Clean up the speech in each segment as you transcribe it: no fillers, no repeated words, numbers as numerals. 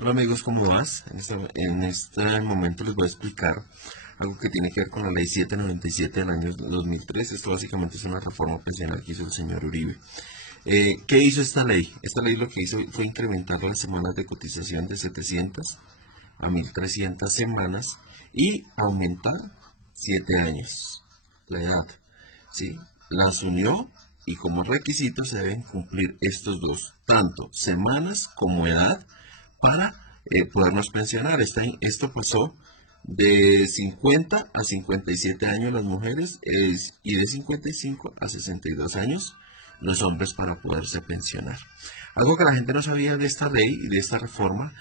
Hola amigos, ¿cómo vas? En este momento les voy a explicar algo que tiene que ver con la ley 797 del año 2003. Esto básicamente es una reforma pensional que hizo el señor Uribe. ¿Qué hizo esta ley? Esta ley lo que hizo fue incrementar las semanas de cotización de 700 a 1300 semanas y aumentar 7 años la edad. ¿Sí? Las unió y como requisito se deben cumplir estos dos, tanto semanas como edad, para podernos pensionar. Esto pasó de 50 a 57 años las mujeres y de 55 a 62 años los hombres para poderse pensionar. Algo que la gente no sabía de esta ley y de esta reforma,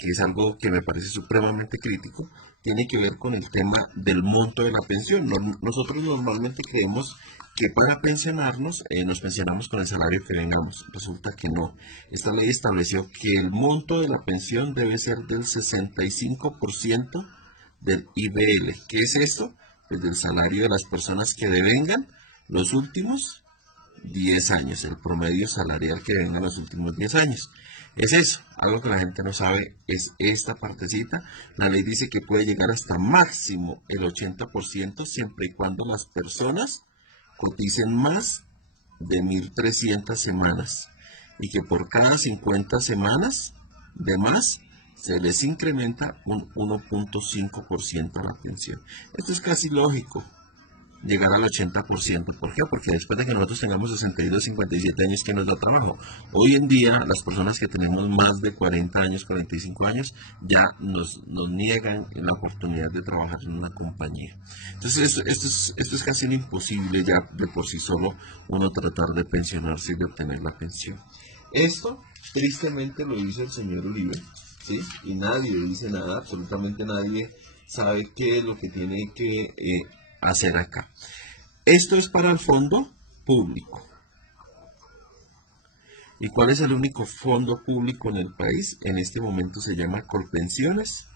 que es algo que me parece supremamente crítico, tiene que ver con el tema del monto de la pensión. Nosotros normalmente creemos que para pensionarnos nos pensionamos con el salario que vengamos. Resulta que no. Esta ley estableció que el monto de la pensión debe ser del 65% del IBL. ¿Qué es esto? Pues del salario de las personas que devengan los últimos 10 años, el promedio salarial que venga en los últimos 10 años. Es eso, algo que la gente no sabe es esta partecita. La ley dice que puede llegar hasta máximo el 80% siempre y cuando las personas coticen más de 1300 semanas y que por cada 50 semanas de más se les incrementa un 1.5% la pensión. Esto es casi lógico, llegar al 80%. ¿Por qué? Porque después de que nosotros tengamos 62, 57 años, ¿qué nos da trabajo? Hoy en día, las personas que tenemos más de 40 años, 45 años, ya nos niegan la oportunidad de trabajar en una compañía. Entonces, esto es casi imposible ya de por sí solo uno tratar de pensionarse y de obtener la pensión. Esto, tristemente, lo hizo el señor Uribe, ¿sí? Y nadie dice nada, absolutamente nadie sabe qué es lo que tiene que hacer acá. Esto es para el fondo público. ¿Y cuál es el único fondo público en el país? En este momento se llama Colpensiones,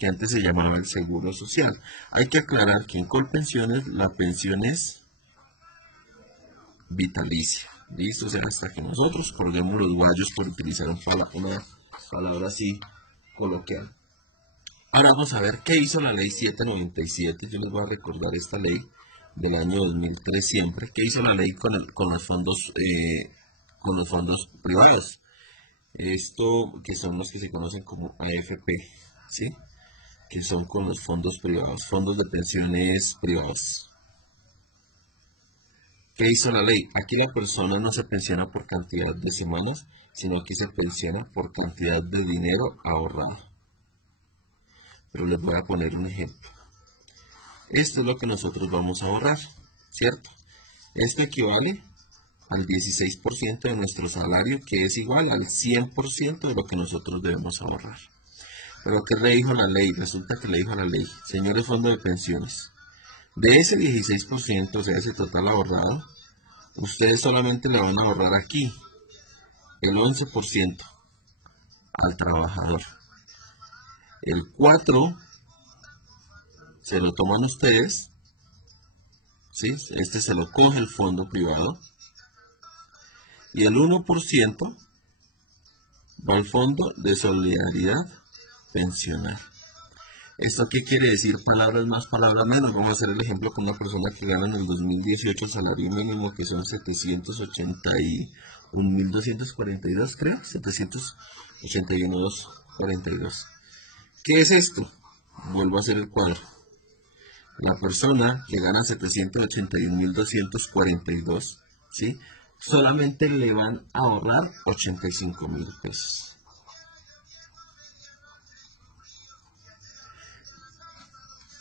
que antes se llamaba el Seguro Social. Hay que aclarar que en Colpensiones la pensión es vitalicia. ¿Listo? O sea, hasta que nosotros colguemos los guayos por utilizar una palabra así coloquial. Ahora vamos a ver qué hizo la ley 797. Yo les voy a recordar esta ley del año 2003 siempre. ¿Qué hizo la ley con los fondos privados? Esto que son los que se conocen como AFP, ¿sí? Que son con los fondos privados, fondos de pensiones privados. ¿Qué hizo la ley? Aquí la persona no se pensiona por cantidad de semanas, sino que se pensiona por cantidad de dinero ahorrado. Pero les voy a poner un ejemplo. Esto es lo que nosotros vamos a ahorrar, ¿cierto? Esto equivale al 16% de nuestro salario, que es igual al 100% de lo que nosotros debemos ahorrar. Pero ¿qué le dijo la ley? Resulta que le dijo la ley, señores fondos de pensiones, de ese 16%, o sea, ese total ahorrado, ustedes solamente le van a ahorrar aquí el 11% al trabajador. El 4% se lo toman ustedes, ¿sí? Este se lo coge el fondo privado. Y el 1% va al fondo de solidaridad pensional. ¿Esto qué quiere decir? Palabras más, palabras menos. Vamos a hacer el ejemplo con una persona que gana en el 2018 el salario mínimo, que son 781.242, creo. 781.242. ¿Qué es esto? Vuelvo a hacer el cuadro. La persona que gana 781.242, ¿sí? Solamente le van a ahorrar 85.000 pesos.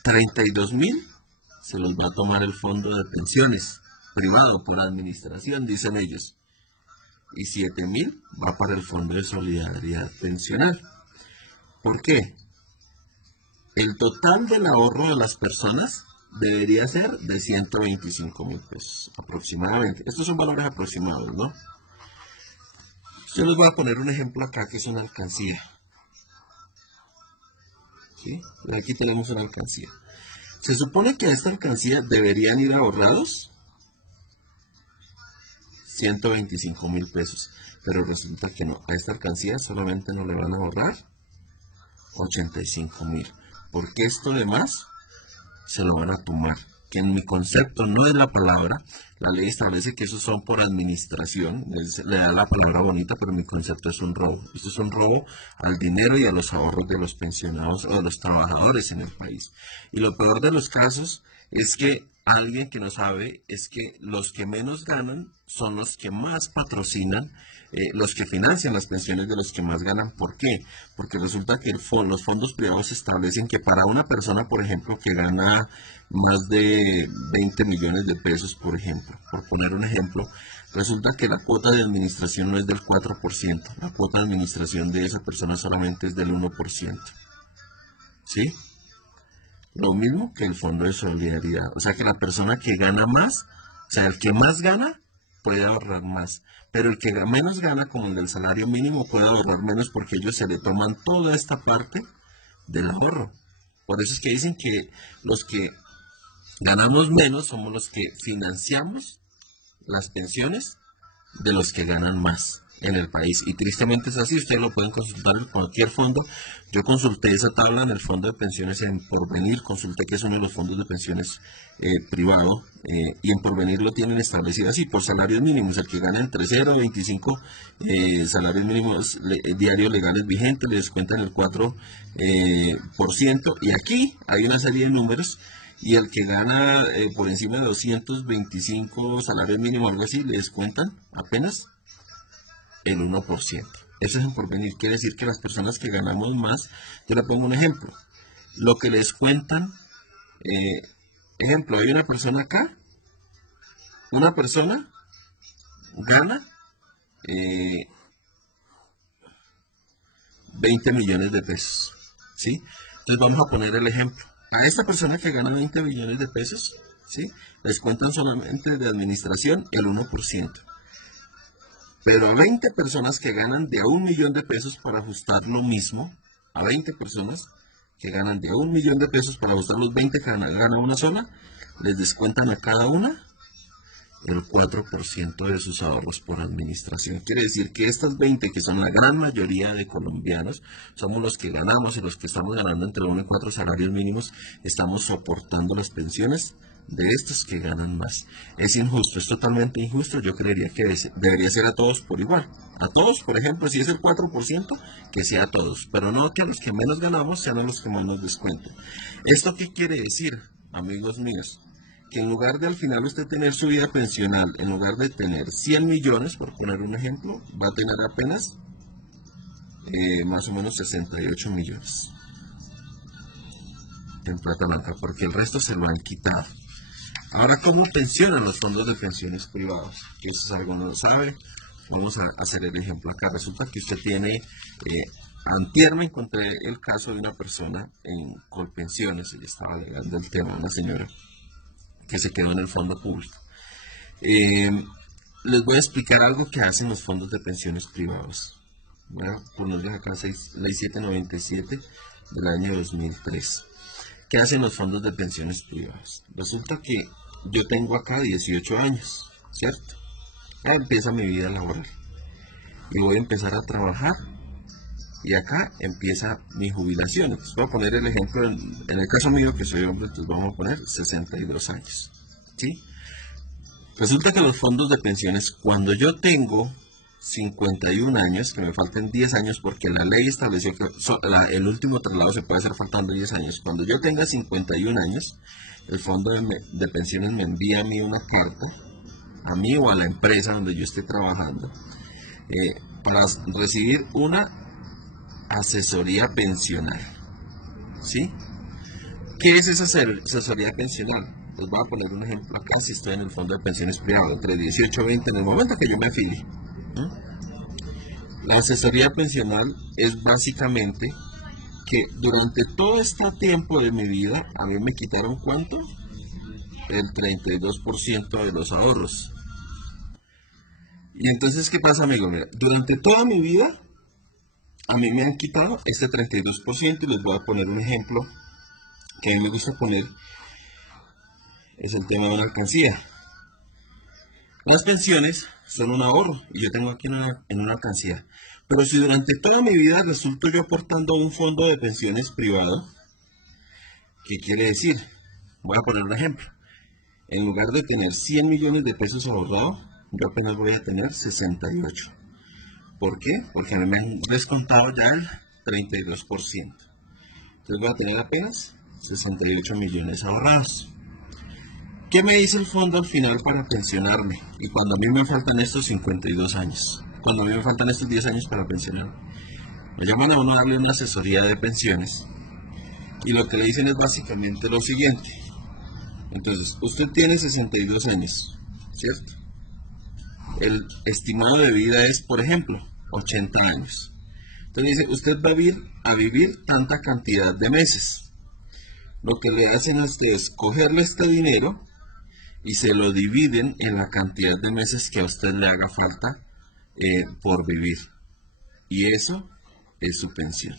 32.000 se los va a tomar el fondo de pensiones privado por administración, dicen ellos. Y 7.000 va para el fondo de solidaridad pensional. ¿Por qué? El total del ahorro de las personas debería ser de 125.000 pesos aproximadamente. Estos son valores aproximados, ¿no? Yo les voy a poner un ejemplo acá que es una alcancía. ¿Sí? Aquí tenemos una alcancía. Se supone que a esta alcancía deberían ir ahorrados 125.000 pesos. Pero resulta que no, a esta alcancía solamente no le van a ahorrar 85.000. Porque esto demás se lo van a tomar. Que en mi concepto no es la palabra. La ley establece que esos son por administración. Le da la palabra bonita, pero en mi concepto es un robo. Esto es un robo al dinero y a los ahorros de los pensionados o de los trabajadores en el país. Y lo peor de los casos es que alguien que no sabe es que los que menos ganan son los que más patrocinan, los que financian las pensiones de los que más ganan. ¿Por qué? Porque resulta que los fondos privados establecen que para una persona, por ejemplo, que gana más de 20 millones de pesos, por ejemplo, por poner un ejemplo, resulta que la cuota de administración no es del 4%, la cuota de administración de esa persona solamente es del 1%. ¿Sí? Lo mismo que el fondo de solidaridad. O sea que la persona que gana más, o sea, el que más gana, puede ahorrar más. Pero el que menos gana, como el del salario mínimo, puede ahorrar menos porque ellos se le toman toda esta parte del ahorro. Por eso es que dicen que los que ganamos menos somos los que financiamos las pensiones de los que ganan más en el país. Y tristemente es así, ustedes lo pueden consultar en cualquier fondo. Yo consulté esa tabla en el fondo de pensiones en Porvenir, consulté que es uno de los fondos de pensiones privado, y en Porvenir lo tienen establecido así, por salarios mínimos. El que gana entre 0 y 25 salarios mínimos diarios legales vigentes, le descuentan el 4%, y aquí hay una serie de números. Y el que gana por encima de 225 salarios mínimos, algo así, le descuentan apenas el 1%. Eso es en Porvenir. Quiere decir que las personas que ganamos más, yo le pongo un ejemplo. Lo que les cuentan, ejemplo, hay una persona acá, una persona gana 20 millones de pesos. ¿Sí? Entonces vamos a poner el ejemplo. A esta persona que gana 20 millones de pesos, ¿sí?, les cuentan solamente de administración el 1%. Pero a 20 personas que ganan de a 1 millón de pesos, para ajustar lo mismo, a 20 personas que ganan de a 1 millón de pesos, para ajustar los 20 que gana una sola, les descuentan a cada una el 4% de sus ahorros por administración. Quiere decir que estas 20, que son la gran mayoría de colombianos, somos los que ganamos, y los que estamos ganando entre 1 y 4 salarios mínimos, estamos soportando las pensiones de estos que ganan más. Es injusto, es totalmente injusto. Yo creería que debería ser a todos por igual. A todos, por ejemplo, si es el 4%, que sea a todos, pero no que a los que menos ganamos sean a los que más nos descuenten. ¿Esto qué quiere decir, amigos míos? Que en lugar de al final usted tener su vida pensional, en lugar de tener 100 millones, por poner un ejemplo, va a tener apenas más o menos 68 millones en plata blanca, porque el resto se lo han quitado. Ahora, ¿cómo pensionan los fondos de pensiones privados? Que eso es algo no lo sabe. Vamos a hacer el ejemplo acá. Resulta que usted tiene, antier me encontré el caso de una persona en Colpensiones, ella estaba alegando el tema, una señora que se quedó en el fondo público. Les voy a explicar algo que hacen los fondos de pensiones privados. Voy a ponerles acá ley 797 del año 2003. ¿Qué hacen los fondos de pensiones privados? Resulta que yo tengo acá 18 años, ¿cierto? Ya empieza mi vida laboral y voy a empezar a trabajar, y acá empieza mi jubilación. Entonces voy a poner el ejemplo, en el caso mío, que soy hombre, entonces vamos a poner 62 años, ¿sí? Resulta que los fondos de pensiones, cuando yo tengo 51 años, que me falten 10 años, porque la ley estableció que el último traslado se puede hacer faltando 10 años. Cuando yo tenga 51 años, el fondo de pensiones me envía a mí una carta, a mí o a la empresa donde yo esté trabajando, para recibir una asesoría pensional. ¿Sí? ¿Qué es esa asesoría pensional? Les voy a poner un ejemplo acá. Si estoy en el fondo de pensiones privado entre 18 y 20, en el momento que yo me afilie, la asesoría pensional es básicamente que durante todo este tiempo de mi vida a mí me quitaron, ¿cuánto? El 32% de los ahorros. Y entonces, ¿qué pasa, amigo? Mira, durante toda mi vida a mí me han quitado este 32%, y les voy a poner un ejemplo que a mí me gusta poner, es el tema de una alcancía. Las pensiones son un ahorro y yo tengo aquí en una alcancía. Pero si durante toda mi vida resulto yo aportando a un fondo de pensiones privado, ¿qué quiere decir? Voy a poner un ejemplo. En lugar de tener 100 millones de pesos ahorrados, yo apenas voy a tener 68. ¿Por qué? Porque a mí me han descontado ya el 32%. Entonces voy a tener apenas 68 millones ahorrados. ¿Qué me dice el fondo al final para pensionarme? Y cuando a mí me faltan estos 52 años, cuando a mí me faltan estos 10 años para pensionarme, me llaman a uno a darle una asesoría de pensiones y lo que le dicen es básicamente lo siguiente. Entonces, usted tiene 62 años, ¿cierto? El estimado de vida es, por ejemplo, 80 años. Entonces dice, usted va a vivir tanta cantidad de meses. Lo que le hacen a usted es cogerle este dinero y se lo dividen en la cantidad de meses que a usted le haga falta por vivir. Y eso es su pensión,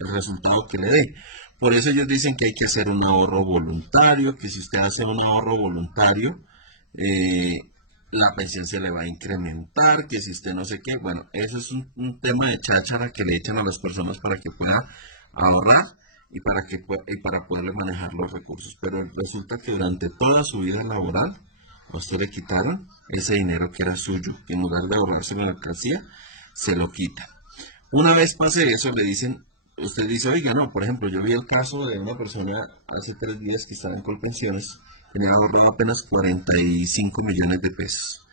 el resultado que le dé. Por eso ellos dicen que hay que hacer un ahorro voluntario, que si usted hace un ahorro voluntario, eh, la pensión se le va a incrementar, que si usted no sé qué. Bueno, eso es un tema de cháchara que le echan a las personas para que pueda ahorrar y para poderle manejar los recursos. Pero resulta que durante toda su vida laboral, a usted le quitaron ese dinero que era suyo, que en lugar de ahorrarse en la alcancía, se lo quita. Una vez pase eso, le dicen, usted dice, oiga, no, por ejemplo, yo vi el caso de una persona hace 3 días que estaba en Colpensiones, tenía ahorrado apenas 45 millones de pesos.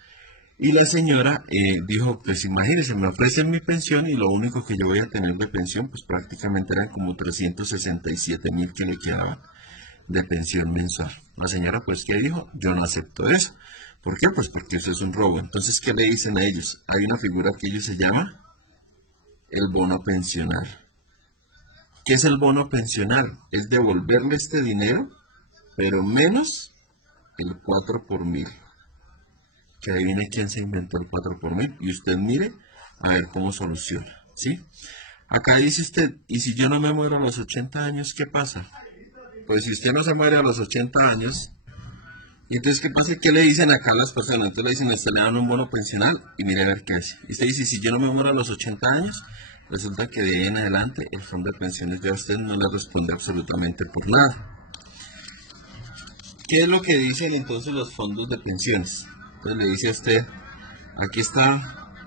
Y la señora dijo, pues imagínense, me ofrecen mi pensión y lo único que yo voy a tener de pensión, pues prácticamente eran como 367.000 que le quedaban de pensión mensual. La señora, pues, ¿qué dijo? Yo no acepto eso. ¿Por qué? Pues porque eso es un robo. Entonces, ¿qué le dicen a ellos? Hay una figura que ellos se llama el bono pensional. ¿Qué es el bono pensional? Es devolverle este dinero, pero menos el 4 por mil. Que adivine quién se inventó el 4 por mil y usted mire a ver cómo soluciona, ¿sí? Acá dice usted, ¿y si yo no me muero a los 80 años, qué pasa? Pues si usted no se muere a los 80 años, y entonces, ¿qué pasa? ¿Qué le dicen acá a las personas? Entonces le dicen, a usted le dan un bono pensional y mire a ver qué hace. Y usted dice, si yo no me muero a los 80 años, resulta que de ahí en adelante el fondo de pensiones ya a usted no le responde absolutamente por nada. ¿Qué es lo que dicen entonces los fondos de pensiones? Entonces le dice a usted, aquí está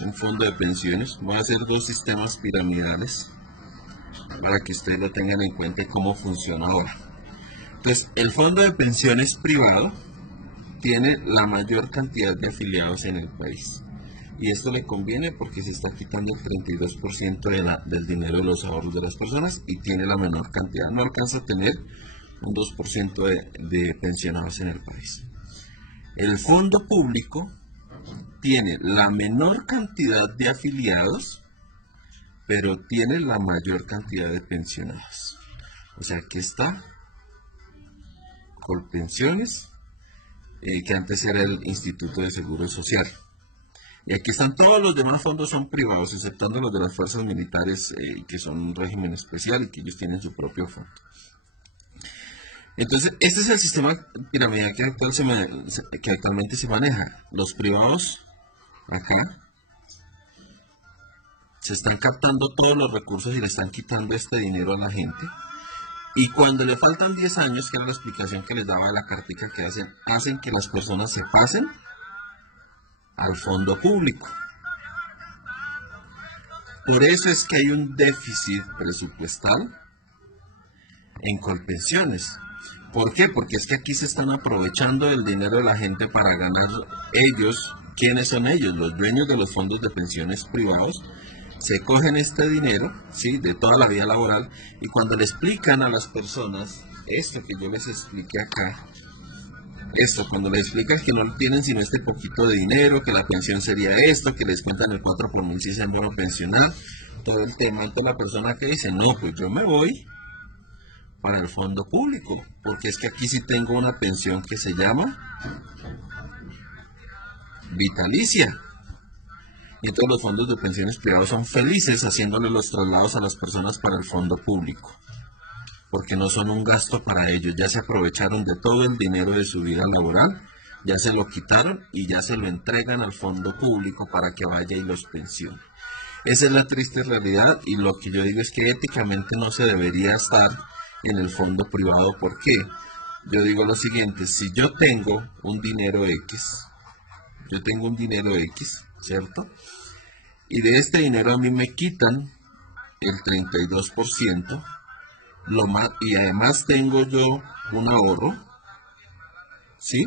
un fondo de pensiones. Voy a hacer 2 sistemas piramidales para que ustedes lo tengan en cuenta y cómo funciona ahora. Entonces, el fondo de pensiones privado tiene la mayor cantidad de afiliados en el país. Y esto le conviene porque se está quitando el 32% del dinero de los ahorros de las personas y tiene la menor cantidad. No alcanza a tener un 2% de pensionados en el país. El fondo público tiene la menor cantidad de afiliados, pero tiene la mayor cantidad de pensionados. O sea, aquí está Colpensiones, que antes era el Instituto de Seguro Social. Y aquí están todos los demás fondos, son privados, exceptando los de las fuerzas militares, que son un régimen especial y que ellos tienen su propio fondo. Entonces, este es el sistema piramidal que actualmente se maneja. Los privados, acá, se están captando todos los recursos y le están quitando este dinero a la gente. Y cuando le faltan 10 años, que era la explicación que les daba de la cartica que hacen que las personas se pasen al fondo público. Por eso es que hay un déficit presupuestal en Colpensiones. ¿Por qué? Porque es que aquí se están aprovechando del dinero de la gente para ganar ellos. ¿Quiénes son ellos? Los dueños de los fondos de pensiones privados. Se cogen este dinero, ¿sí? De toda la vida laboral, y cuando le explican a las personas esto que yo les expliqué acá, cuando les explican que no tienen sino este poquito de dinero, que la pensión sería esto, que les cuentan el 4 por mil si se bono pensional, todo el tema, entonces la persona que dice, no, pues yo me voy para el fondo público, porque es que aquí sí tengo una pensión que se llama vitalicia. Y entonces los fondos de pensiones privados son felices haciéndole los traslados a las personas para el fondo público, porque no son un gasto para ellos, ya se aprovecharon de todo el dinero de su vida laboral Ya se lo quitaron y ya se lo entregan al fondo público para que vaya y los pensione. Esa es la triste realidad y lo que yo digo es que éticamente no se debería estar en el fondo privado. ¿Por qué? Yo digo lo siguiente, si yo tengo un dinero X, ¿cierto? Y de este dinero a mí me quitan el 32%, y además tengo yo un ahorro, ¿sí?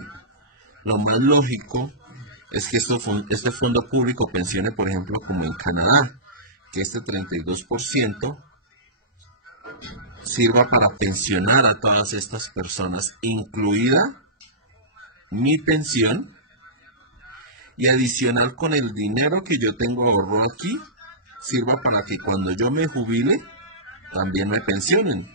Lo más lógico es que este fondo público pensione, por ejemplo, como en Canadá, que este 32% sirva para pensionar a todas estas personas, incluida mi pensión, y adicional con el dinero que yo tengo ahorrado aquí, sirva para que cuando yo me jubile, también me pensionen.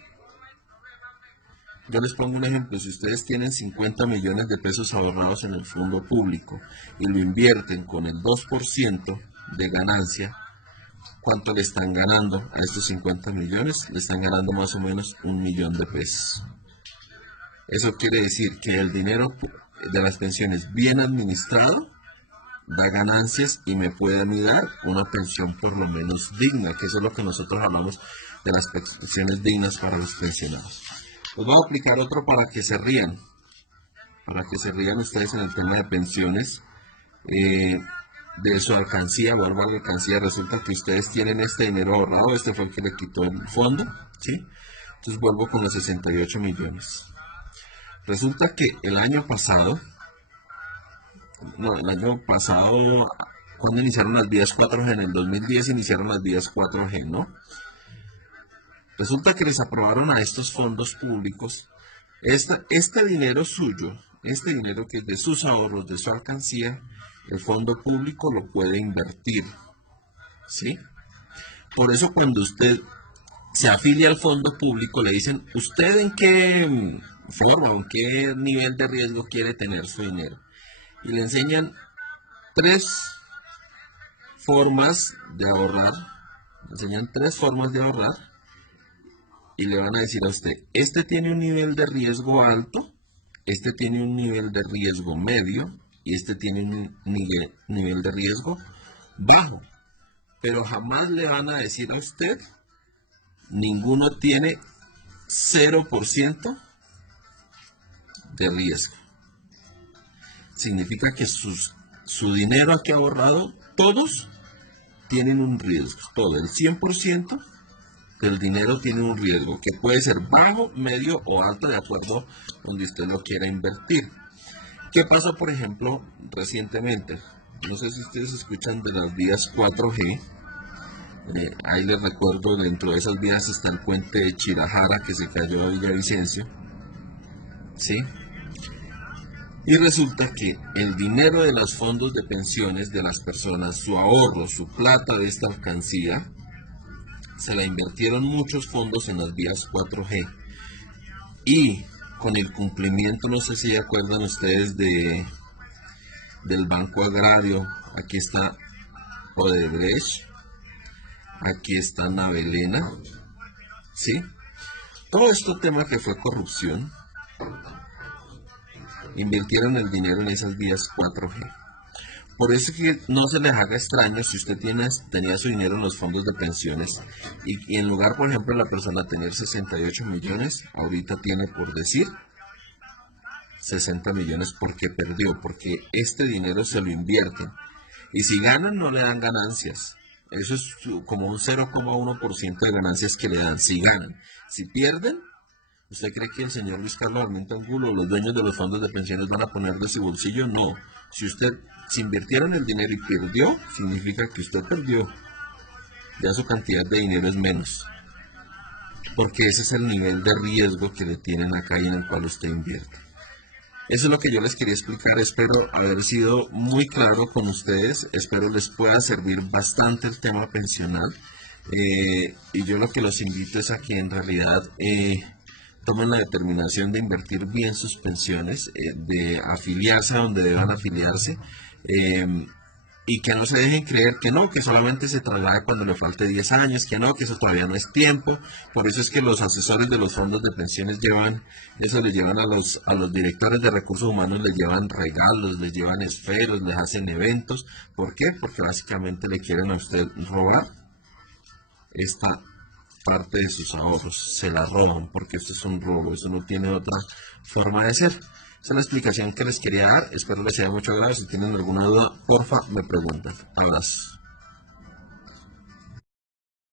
Yo les pongo un ejemplo, si ustedes tienen 50 millones de pesos ahorrados en el fondo público y lo invierten con el 2% de ganancia, ¿cuánto le están ganando a estos 50 millones? Le están ganando más o menos 1.000.000 de pesos. Eso quiere decir que el dinero de las pensiones bien administrado da ganancias y me puede dar una pensión por lo menos digna, que eso es lo que nosotros hablamos de las pensiones dignas para los pensionados. Les voy a aplicar otro para que se rían ustedes en el tema de pensiones, de su alcancía, vuelvo a la alcancía, resulta que ustedes tienen este dinero ahorrado, este fue el que le quitó el fondo, ¿sí? Entonces vuelvo con los 68 millones. Resulta que el año pasado, cuando iniciaron las vías 4G, en el 2010 iniciaron las vías 4G, ¿no? Resulta que les aprobaron a estos fondos públicos este dinero suyo, este dinero que es de sus ahorros, de su alcancía, el fondo público lo puede invertir, ¿sí? Por eso cuando usted se afilia al fondo público le dicen, ¿usted en qué forma, en qué nivel de riesgo quiere tener su dinero? Y le enseñan 3 formas de ahorrar, y le van a decir a usted, este tiene un nivel de riesgo alto, este tiene un nivel de riesgo medio y este tiene un nivel de riesgo bajo. Pero jamás le van a decir a usted, ninguno tiene 0% de riesgo. Significa que su dinero aquí ahorrado, todos tienen un riesgo, todo, el 100% del dinero tiene un riesgo que puede ser bajo, medio o alto de acuerdo donde usted lo quiera invertir. ¿Qué pasó, por ejemplo, recientemente? No sé si ustedes escuchan de las vías 4G. Ahí les recuerdo, dentro de esas vías está el puente de Chirajara que se cayó de Villavicencio, ¿sí? Y resulta que el dinero de los fondos de pensiones de las personas, su ahorro, su plata de esta alcancía, se la invirtieron muchos fondos en las vías 4G. Y con el cumplimiento, no sé si se acuerdan ustedes del Banco Agrario, aquí está Odebrecht, aquí está Navelena, ¿sí? Todo este tema que fue corrupción, invirtieron el dinero en esas vías 4G. Por eso que no se les haga extraño si usted tenía su dinero en los fondos de pensiones y en lugar, por ejemplo, de la persona tener 68 millones, ahorita tiene, por decir, 60 millones porque perdió, porque este dinero se lo invierten. Y si ganan, no le dan ganancias. Eso es como un 0,1% de ganancias que le dan si ganan. Si pierden, ¿usted cree que el señor Luis Carlos Armenta Angulo, los dueños de los fondos de pensiones, van a poner de su bolsillo? No. Si invirtieron el dinero y perdió, significa que usted perdió. Ya su cantidad de dinero es menos. Porque ese es el nivel de riesgo que le tienen acá y en el cual usted invierte. Eso es lo que yo les quería explicar. Espero haber sido muy claro con ustedes. Espero les pueda servir bastante el tema pensional. Y yo lo que los invito es a que en realidad tomen la determinación de invertir bien sus pensiones, de afiliarse a donde deban afiliarse. y que no se dejen creer que no, que solamente se traslada cuando le falte 10 años, que no, que eso todavía no es tiempo. Por eso es que los asesores de los fondos de pensiones llevan, eso les llevan a los directores de recursos humanos, les llevan regalos, les llevan esferos, les hacen eventos. ¿Por qué? Porque básicamente le quieren a usted robar esta parte de sus ahorros, se la roban, porque esto es un robo, eso no tiene otra forma de ser. Esa es la explicación que les quería dar, espero les sea de mucho agrado. Si tienen alguna duda, porfa, me preguntan. Abrazo.